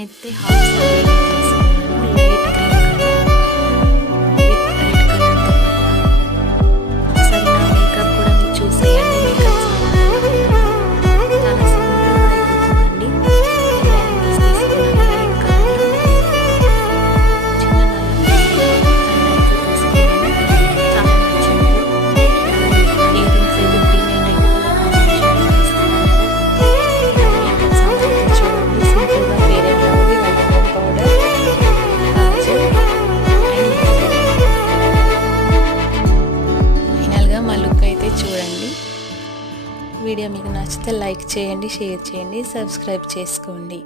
నేనైతే half sorry తీసుకున్నాను light green colour with red కలర్తో. ఒకసారి నా మేకప్ కూడా మీరు చూసేయండి. మేకప్ చాలా సింపుల్గా అయిపోతుందండి. బ్యాంగిల్స్ తీసుకున్నాను లైట్ కలర్లో, చిన్న నల్ల తీసుకున్నాను, చాలా నచ్చింది. ఇయర్ రింగ్స్ అయితే గ్రీన్ అండ్ రెడ్ కలర్ కాంబినేషన్లో తీసుకున్నాను. మేకప్ సామాన్లు చూడండి, సింపుల్గా fair and lovely white powder, Kajal and ఫైనల్గా మా లుక్ అయితే చూడండి. వీడియో మీకు నచ్చితే లైక్ చేయండి, షేర్ చేయండి, సబ్స్క్రైబ్ చేసుకోండి.